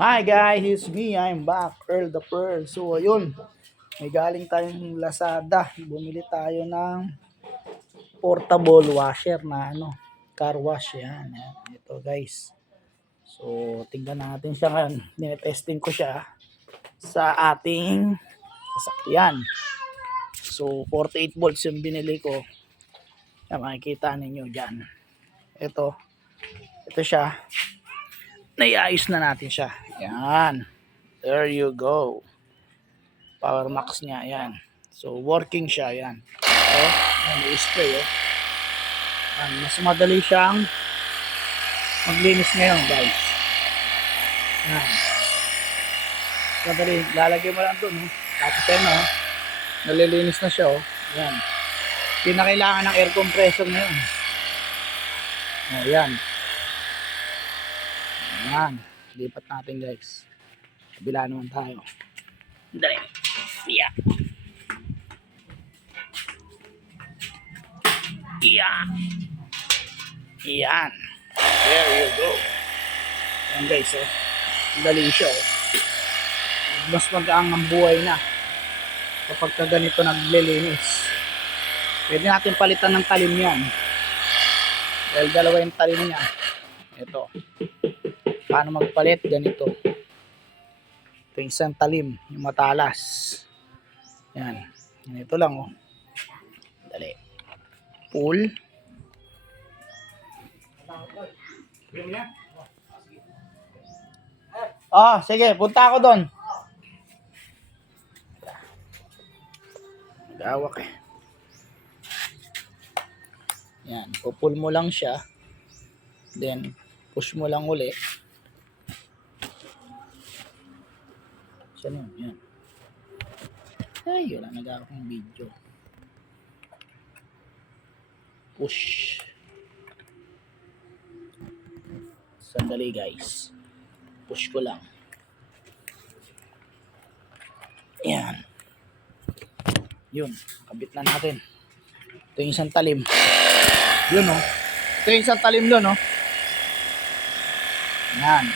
Hi guys, it's me. I'm back, Earl the Pearl. So ayun, may galing tayong Lazada. Bumili tayo ng portable washer na ano, car wash yan. yan. Ito guys. So tingnan natin siya ngayon. Nine-testing ko siya sa ating sasakyan. So 48 volts yung binili ko. Yan, makikita ninyo dyan. Ito. Ito siya naiayos na natin siya. Yan. There you go. Power max niya. Yan. So, working siya. Yan. Oh, yan, may spray. Oh. Yan, mas madali siyang maglinis ngayon, guys. Yan. Madali. Lalagay mo lang dun. Oh. Tapos yan, oh. Nalilinis na siya, oh. Yan. Pinakailangan ng air compressor ngayon. Oh, yan. Ayan. Lipat natin guys. Kabila naman tayo. Dali. Yeah. Yeah. Yan. There you go. Yan guys, oh. Ang Dali siya, oh. Mas magaang ang buhay na. Kapag ka ganito naglilinis. Pwede natin palitan ng talim yan. Dahil dalawa yung talim niya. Ito paano magpalit? Ganito. Ito yung isang talim yung matalas. Yan. Ganito lang oh. Dali. Pull ah sige. Punta ako doon. Nag-awak eh. Yan. Pupull mo lang siya. Then push mo lang uli Yun? Yan. Ay, wala nag akong video. Push. Sandali guys. Push ko lang. Yan. Yun. Kabit na natin. Ito yung isang talim. Yun oh. Ito yung isang talim doon oh. Yan.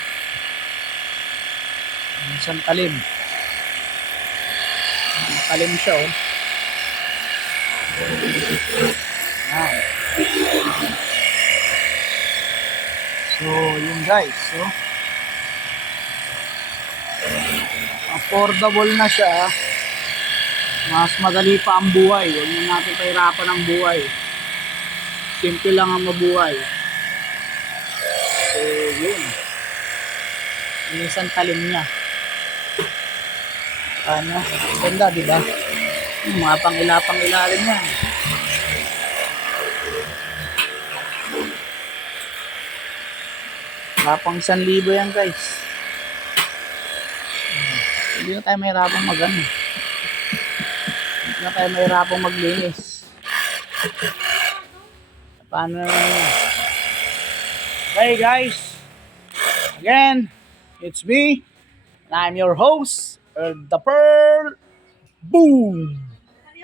Yung isang talim. Matalim siya oh. Yan. So, yun guys. So, affordable na siya. Mas madali pa ang buhay. Huwag na natin pahirapan ang buhay. Simple lang ang mabuhay. So, yun. Yung isang talim niya. Ano? Ganda, di ba? Yung mga pangilapang ilalim. Kapang isang libo yan guys. Hindi na tayo mahirapang mag ano. Hindi na tayo mahirapang maglinis. Paano na yan? Okay guys. Again, it's me. And I'm your host, the Pearl. Boom!